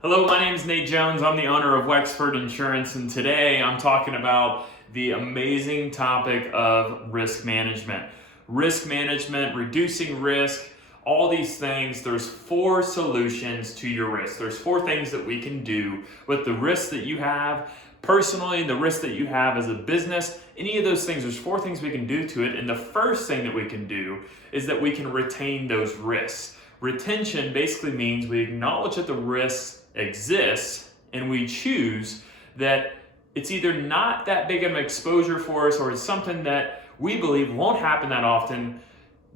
Hello, my name is Nate Jones. I'm the owner of Wexford Insurance, and today I'm talking about the amazing topic of risk management. Risk management, reducing risk, all these things. There's 4 solutions to your risk. There's 4 things that we can do with the risk that you have personally, the risk that you have as a business, any of those things. There's 4 things we can do to it, and the first thing that we can do is that we can retain those risks. Retention basically means we acknowledge that the risks exists and we choose that it's either not that big of an exposure for us or it's something that we believe won't happen that often,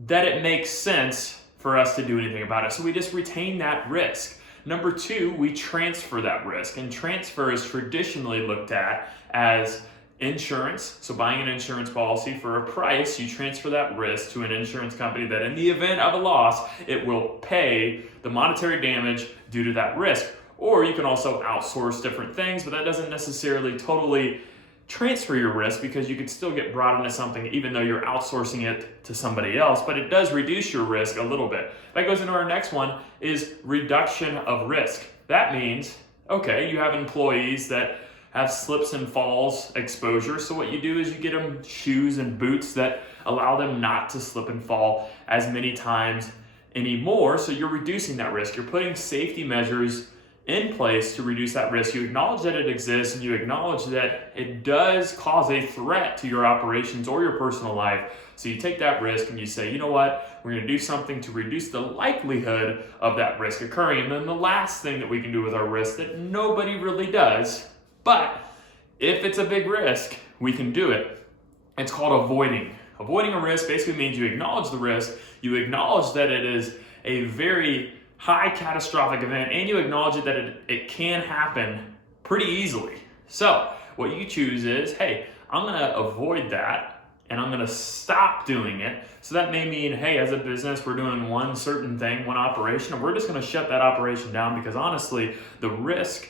that it makes sense for us to do anything about it. So we just retain that risk. Number 2, we transfer that risk, and transfer is traditionally looked at as insurance. So buying an insurance policy for a price, you transfer that risk to an insurance company that in the event of a loss, it will pay the monetary damage due to that risk. Or you can also outsource different things, but that doesn't necessarily totally transfer your risk because you could still get brought into something even though you're outsourcing it to somebody else, but it does reduce your risk a little bit. That goes into our next one is reduction of risk. That means, okay, you have employees that have slips and falls exposure. So what you do is you get them shoes and boots that allow them not to slip and fall as many times anymore. So you're reducing that risk. You're putting safety measures in place to reduce that risk. You acknowledge that it exists and you acknowledge that it does cause a threat to your operations or your personal life. So you take that risk and you say, you know what, we're going to do something to reduce the likelihood of that risk occurring. And then the last thing that we can do with our risk that nobody really does, but if it's a big risk, we can do it. It's called avoiding. Avoiding a risk basically means you acknowledge the risk, you acknowledge that it is a very high catastrophic event, and you acknowledge it that it can happen pretty easily. So what you choose is, hey, I'm gonna avoid that and I'm gonna stop doing it. So that may mean, hey, as a business, we're doing one certain thing, one operation, and we're just gonna shut that operation down because honestly, the risk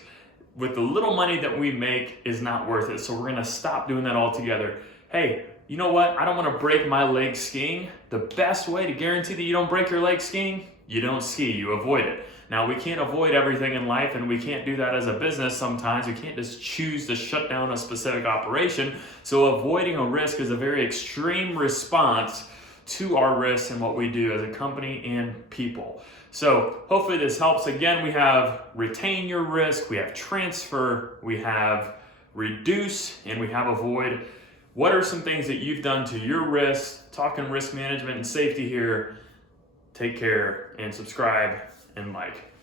with the little money that we make is not worth it. So we're gonna stop doing that altogether. Hey, you know what? I don't wanna break my leg skiing. The best way to guarantee that you don't break your leg skiing, you don't ski, you avoid it. Now, we can't avoid everything in life, and we can't do that as a business sometimes. We can't just choose to shut down a specific operation. So avoiding a risk is a very extreme response to our risks and what we do as a company and people. So hopefully this helps. Again, we have retain your risk, we have transfer, we have reduce, and we have avoid. What are some things that you've done to your risk? Talking risk management and safety here. Take care and subscribe and like.